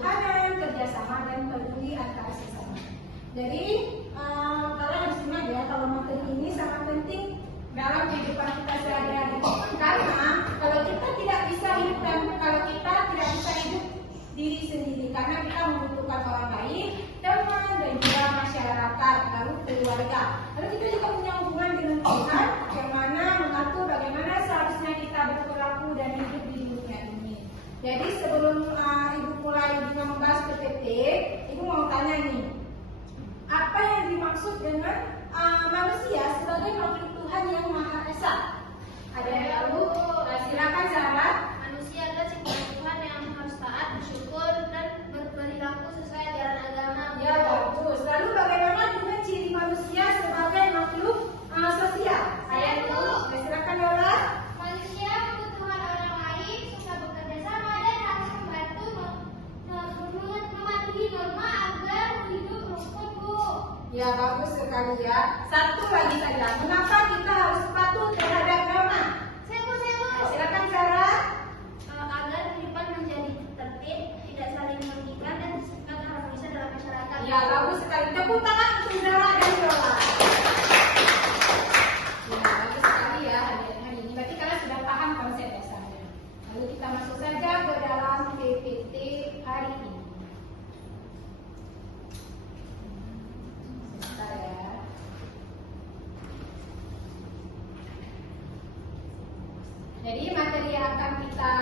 ketuhanan, kerjasama, dan peduli antara sesama. Jadi kalian harus ingat ya, kalau materi ini sangat penting dalam kehidupan kita sehari-hari. Karena kalau kita tidak bisa hidup diri sendiri, karena kita membutuhkan orang lain, teman, dan juga masyarakat, lalu keluarga. Lalu kita juga punya hubungan dengan Tuhan, yang mana mengatur bagaimana seharusnya kita berperilaku dan hidup di dunia ini. Jadi sebelum Ibu mulai membahas PPT, Ibu mau tanya nih, apa yang dimaksud dengan manusia sebagai makhluk Tuhan yang Maha Esa? Ada yang tahu? Silakan Sarah. Manusia adalah ciptaan Tuhan yang harus taat, bersyukur, dan berperilaku sesuai ajaran agama. Ya, bagus. Lalu bagaimana dengan ciri manusia sebagai makhluk sosial? Saya dulu. Silakan Lola. Manusia membutuhkan orang lain, suka bekerja sama, dan harus membantu mematuhi norma agar hidup rukun, Bu. Ya, bagus sekali ya. Satu lagi saja. Mengapa kita harus patuh terhadap norma? Silakan Sarah. Agar kehidupan menjadi tertib, tidak saling merugikan, dan disiplinkan harmonis dalam masyarakat. Ya, bagus sekali. Tepuk tangan untuk Sarah dan Lola. Ya, bagus sekali ya hari ini. Berarti kalian sudah paham konsep dasarnya. Lalu kita masuk saja ke dalam PPT hari ini. Sebentar ya. Jadi materi yang akan kita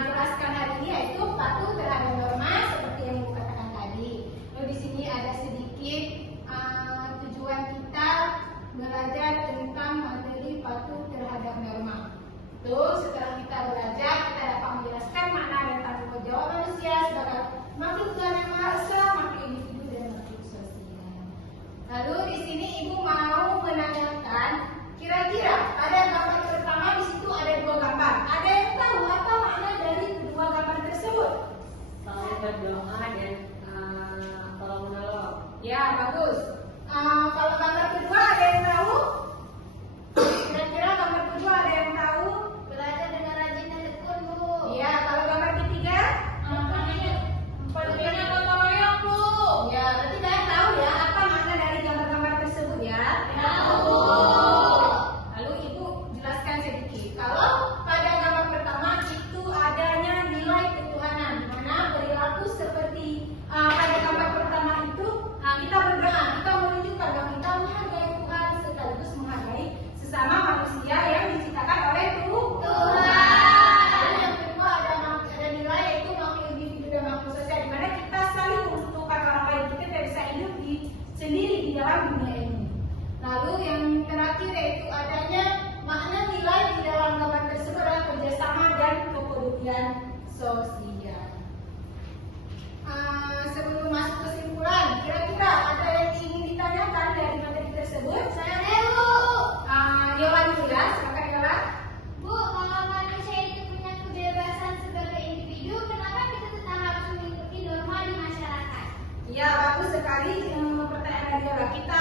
jelaskan hari ini yaitu patuh terhadap norma seperti yang Ibu katakan tadi. Lalu di sini ada sedikit tujuan kita belajar tentang materi patuh terhadap norma. Terus setelah kita belajar, kita dapat menjelaskan makna dan tanggung jawab manusia sebagai makhluk Tuhan yang Maha Esa, makhluk individu dan makhluk sosial. Lalu di sini Ibu mau menanyakan, kira-kira ada gambar pertama, di situ ada dua gambar. Ada yang tahu apa makna dari kedua gambar tersebut? Saling berdoa dan tolong menolong. Ya, bagus. Kalau gambar kedua ada yang tahu? Kira-kira gambar kedua ada yang tahu? Belajar dengan rajin dan tekun, Bu. Ya, kalau gambar ketiga? Peluknya gotong royong, Bu. Ya, berarti kalian tahu ya apa makna dari gambar-gambar tersebut ya? Tahu. Lalu Ibu jelaskan sedikit. Kalau pada gambar pertama itu adanya nilai ketuhanan, di mana perilaku seperti pada gambar pertama itu kita berdoa, kita menunjukkan bahwa kita menghargai Tuhan sekaligus menghargai sesama manusia yang diciptakan oleh Tuhan. Dan yang kedua ada nilai yaitu makhluk individu dan makhluk sosial, di mana kita saling membutuhkan orang lain. Kita tidak bisa hidup sendiri di dalam dunia ini. Lalu yang terakhir yaitu adanya makna nilai di dalam gambar tersebut adalah kerjasama dan kepedulian sosial. Sebelum masuk kesimpulan, kira-kira ada yang ingin ditanyakan dari materi tersebut? Saya dulu. Yola dulu ya, silakan Yola. Bu, kalau manusia itu punya kebebasan sebagai individu, kenapa kita tetap harus mengikuti norma di masyarakat? Ya, bagus sekali pertanyaan dari Yola. Kita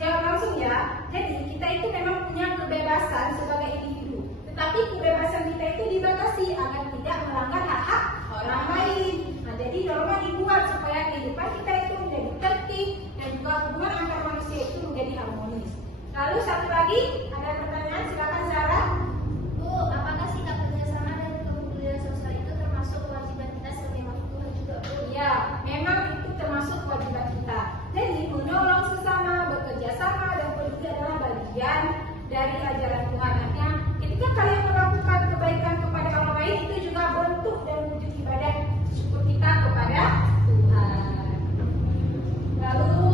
jawab langsung ya. Jadi kita itu memang punya kebebasan sebagai individu, tetapi kebebasan kita itu dibatasi agar tidak melanggar hak-hak orang lain. Nah, jadi norma dibuat supaya kehidupan kita itu menjadi tertib dan juga hubungan antar manusia itu menjadi harmonis. Lalu satu lagi ada pertanyaan, silakan Sarah. Bu, apakah sikap kerjasama dan kepedulian sosial itu termasuk kewajiban kita sebagai makhluk Tuhan juga, Bu? Ya, memang itu termasuk kewajiban kita. Jadi menolong sesama, bekerja sama, dan peduli adalah bagian dari ajaran Tuhan. Artinya, ketika kalian melakukan kebaikan kepada orang lain, itu juga bentuk dan wujud ibadah syukur kita kepada Tuhan. Lalu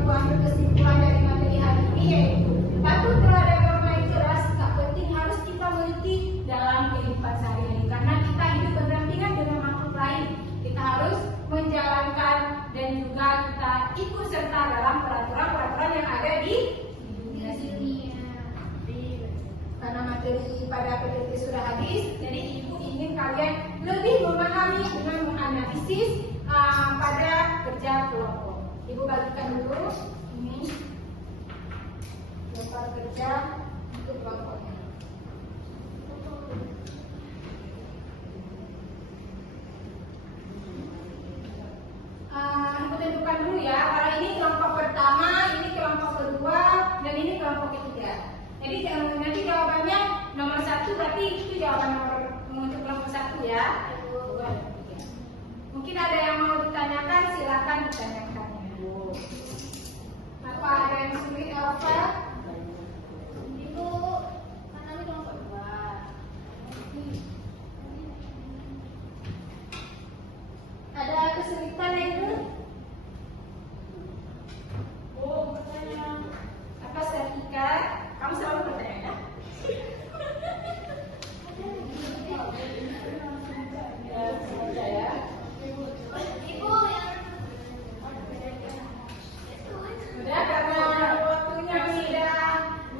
Ibu ambil kesimpulan dari materi hari ini yaitu patuh terhadap norma itu adalah sikap penting harus kita miliki dalam kehidupan sehari-hari, karena kita hidup berdampingan dengan makhluk lain. Kita harus menjalankan dan juga kita ikut serta dalam peraturan-peraturan yang ada di dunia ini. Karena materi pada PPT sudah habis, jadi Ibu ingin kalian lebih memahami dengan menganalisis pada kerja kelompok. Ibu bagikan dulu ini daftar kerja untuk kelompoknya. itu jawaban nomor untuk kelompok 1 ya. 2 dan 3. Mungkin ada yang mau ditanyakan, silakan ditanyakan. Apa ada yang sulit apa? Itu karena ini kelompok 2. Ada kesulitan itu? Oh, bertanya. Apa Sartika? Kamu selalu bertanya ya? Ya. Ibu yang Udah karena waktunya sudah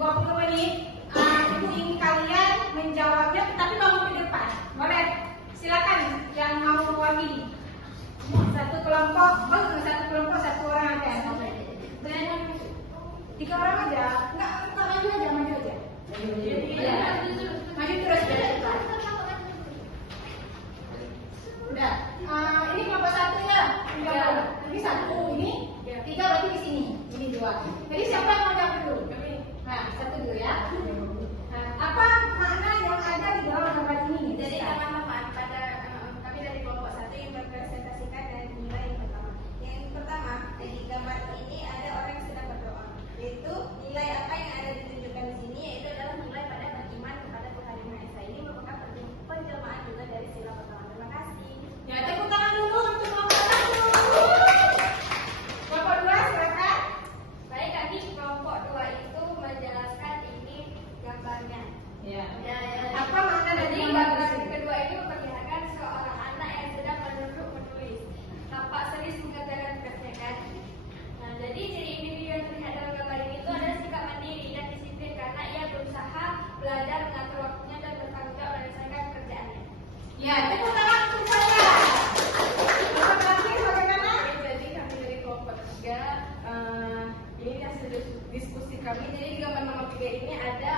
20 menit. Ibu ingin kalian menjawabnya, tapi bangun ke depan. Boleh? Silakan yang mau mewakili. Satu kelompok, satu orang aja. Dan 3 orang aja. Enggak, maju aja. Ya. Maju terus ya. Udah. Ini kelompok 1 ya. Ini 1 ini. 3 berarti di sini. Ini 2. Jadi siapa yang mau jawab dulu? Nah, 1 dulu ya. Nah, apa makna yang ada di dalam gambar ini? Jadi teman-teman pada kami dari kelompok 1 yang mempresentasikan dan nilai yang pertama. Yang pertama di gambar ini ada orang yang sedang berdoa. Yaitu nilai apa yang ada ditunjukkan di sini yaitu adalah nilai pada beriman kepada Tuhan Yang Maha Esa. Ini merupakan penjelmaan juga dari sila pertama. Terima kasih. Ya, tepuk tangan dulu untuk kelompok 1. Kelompok 2 silakan. Baik, tadi kelompok 2 itu menjelaskan ini gambarnya. Ya. Ya. Apa makna dari Jadi gambar gambar ini? kedua ini memperlihatkan seorang anak yang sedang menunduk menulis. Tampak serius mengerjakan tugasnya kan. Nah, jadi ciri individu yang terlihat dalam gambar ini itu adalah sikap mandiri dan disiplin karena ia berusaha belajar mengatur waktunya dan bertanggung jawab menyelesaikan pekerjaannya. Ya, tepuk tangan untuk saya. Kelompok terakhir bagaimana? Jadi kami dari kelompok 3 ini hasil diskusi kami. Jadi di gambar nomor 3 ini ada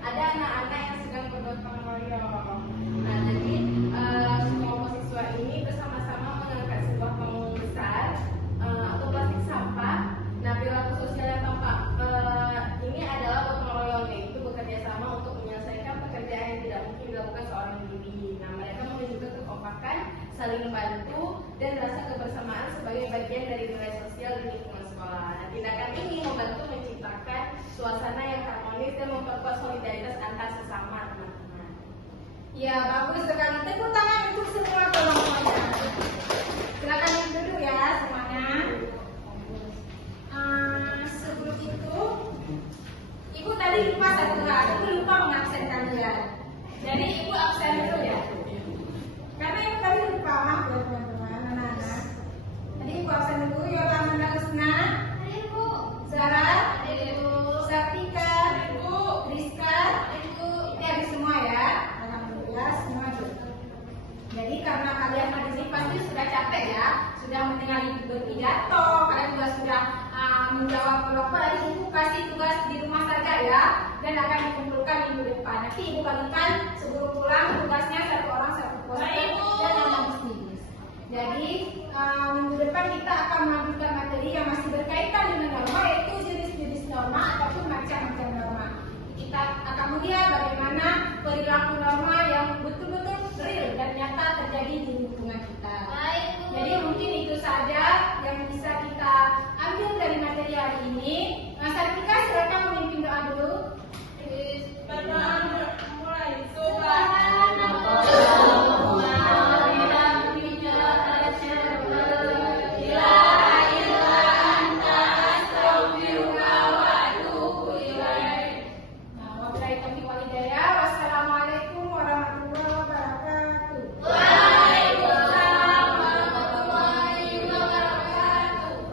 ada anak-anak yang sedang bergotong royong. Nah, jadi kelompok siswa ini bersama-sama mengangkat sebuah panggung besar atau plastik sampah. Nah, perilaku sosial yang tampak ini adalah gotong royong, yaitu bekerja sama untuk menyelesaikan pekerjaan yang tidak mungkin dilakukan seorang diri. Nah, mereka menunjukkan kekompakan, saling membantu, dan rasa kebersamaan sebagai bagian dari nilai sosial di lingkungan sekolah. Nah, tindakan ini membantu menciptakan suasana yang harmonis dan memperkuat solidaritas antar sesama teman-teman. Ya, bagus sekali. Tepuk tangan untuk semua kelompoknya. Silakan duduk ya semuanya. Sebelum itu, Ibu tadi lupa satu hal. Ibu lupa mengabsen kalian. Jadi Ibu absen dulu ya. Karena Ibu tadi lupa, maaf ya teman-teman, anak-anak. Tadi Ibu absen dulu. Yolamanda Husna, Ibu. Zara, Sartika, Rizka, ini habis semua ya. Alhamdulillah semua juga. Jadi karena kalian ada di sini pasti sudah capek ya, sudah mendengar ibu berpidato, kalian juga sudah menjawab kelompok. Jadi ibu kasih tugas di rumah saja ya, dan akan dikumpulkan minggu depan. Nanti ibu bagikan sebelum